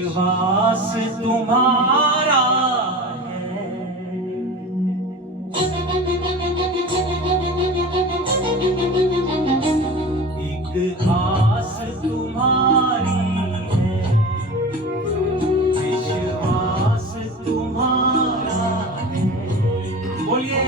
विश्वास तुम्हारा है, एक आस तुम्हारी है, विश्वास तुम्हारा है। बोलिए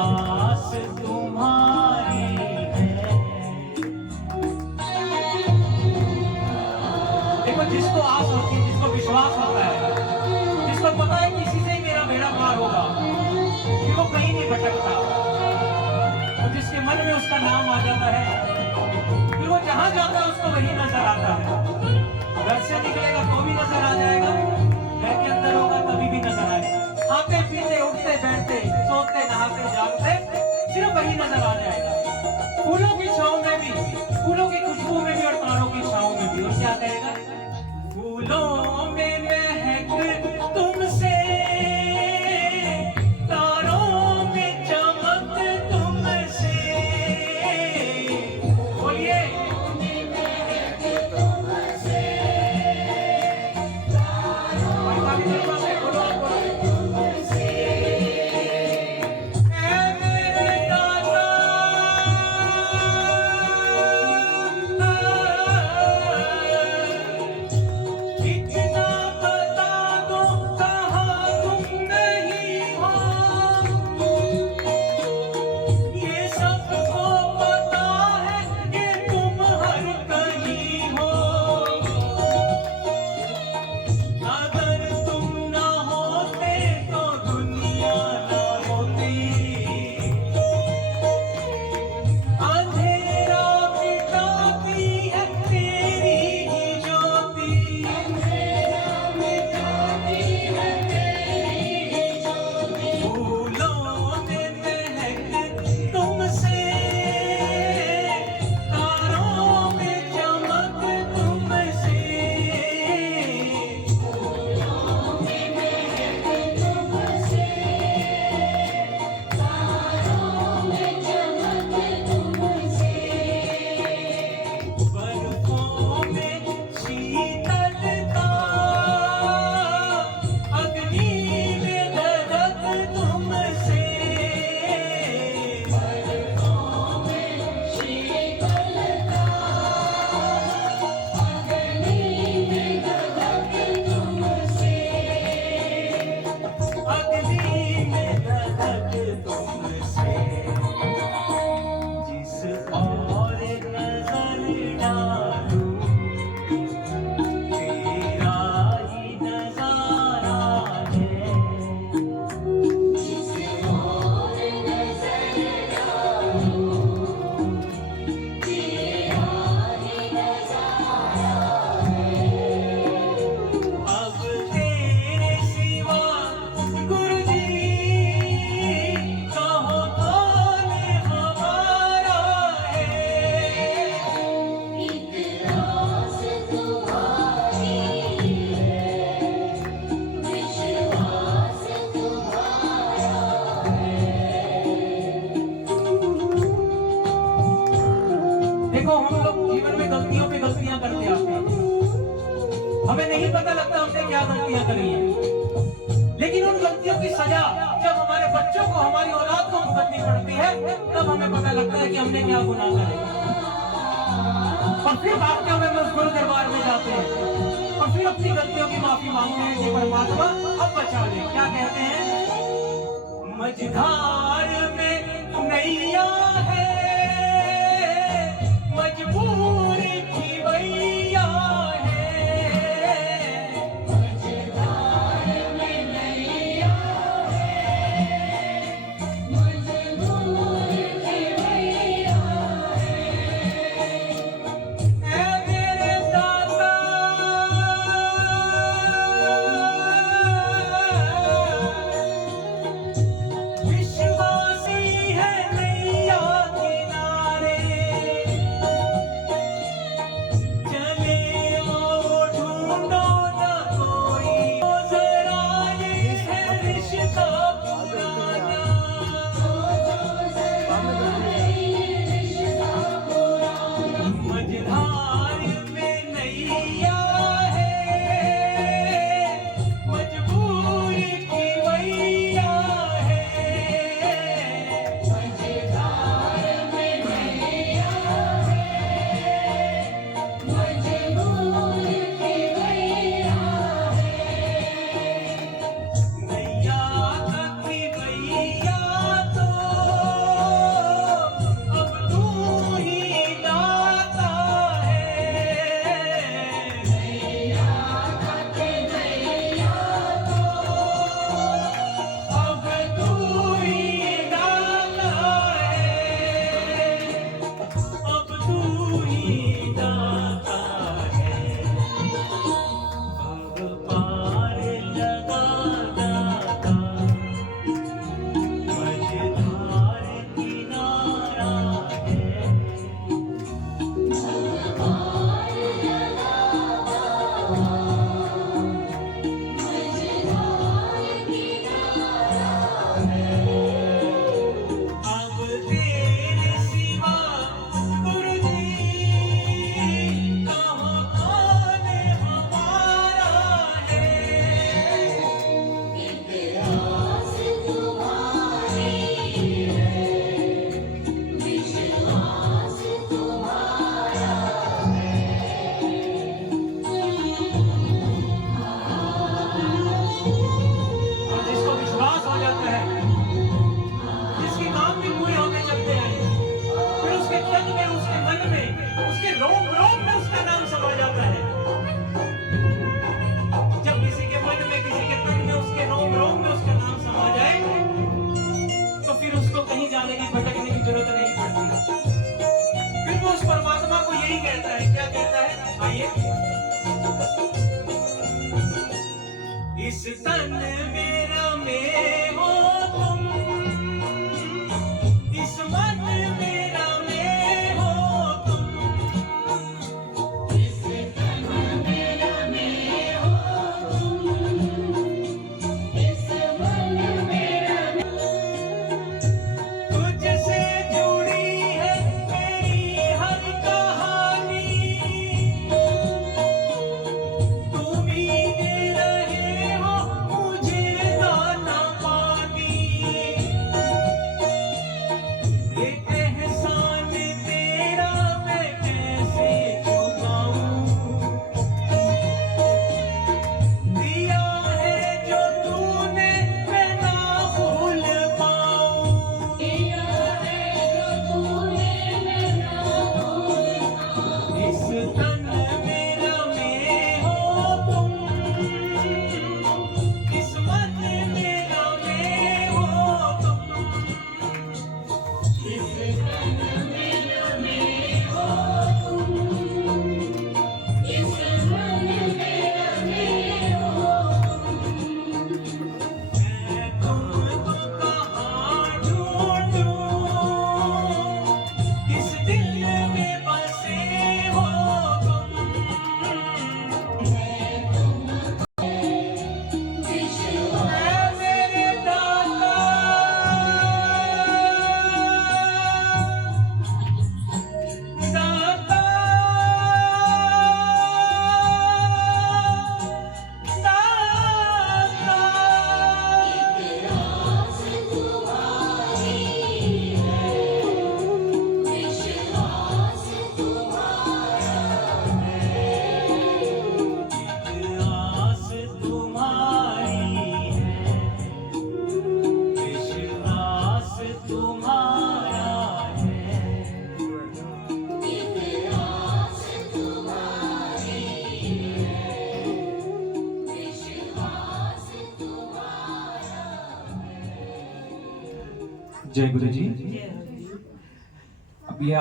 आस तुम्हारी है। देखो, जिसको आस होती है, जिसको विश्वास होता है, जिसको पता है कि इसी से ही मेरा बेड़ा पार होगा, कि वो कहीं नहीं भटकता, तो जिसके मन में उसका नाम आ जाता है, फिर वो जहां जाता है उसको वही नजर आता है। घर से निकलेगा तो भी नजर आ जाएगा, घर के अंदर होगा तभी भी नजर आएगा। खाते पीते उठते बैठते सोते नहाते जागते सिर्फ वही नजर आ जाएगा। फूलों की छांव में भी, फूलों की खुशबू में भी और तारों की छांव में भी। और क्या कहेगा? फूलों में महक तुमसे, तारों में चमक तुमसे। बोलिए देखो, हम लोग जीवन में गलतियों पे गलतियां करते आते हैं, हमें नहीं पता लगता हमने क्या गलतियां करी हैं। लेकिन उन गलतियों की सजा जब हमारे बच्चों को, हमारी औलाद को भुगतनी पड़ती है, तब हमें पता लगता है कि हमने क्या गुनाह करे। और फिर वाक्यों में उस गुरु दरबार में जाते हैं और फिर अपनी गलतियों की माफी मांगते हैं कि परमात्मा अब बचा ले। क्या कहते हैं? मझधार में नैया है, मजबूरी की वैया है, तन मेरा में हो तुम, इस मन मेरा में हो तुम, इस तन मेरा में हो तुम, इस मन मेरा तुझसे जुड़ी है मेरी हर कहानी, तुम ही दे रहे हो मुझे दाना पानी, ये एहसान तेरा मैं कैसे चुकाऊं, दिया है जो तूने मैं ना भूल पाऊं, दिया है जो तूने मैं ना भूल पाऊं, इस तन मेरा में हो तुम, इस मन मेरा में हो तुम, इस तन मेरा में हो तुम, इस मन मेरा में हो मैं तुमको कहाँ ढूंढूं, इस दिल में बसे हो तुम, मैं मेरे दाता, दाता, आस तुम्हारी है, विश्वास तुम्हारा है, आस तुम्हारी है, विश्वास तुम्हारा है। जय गुरु जी।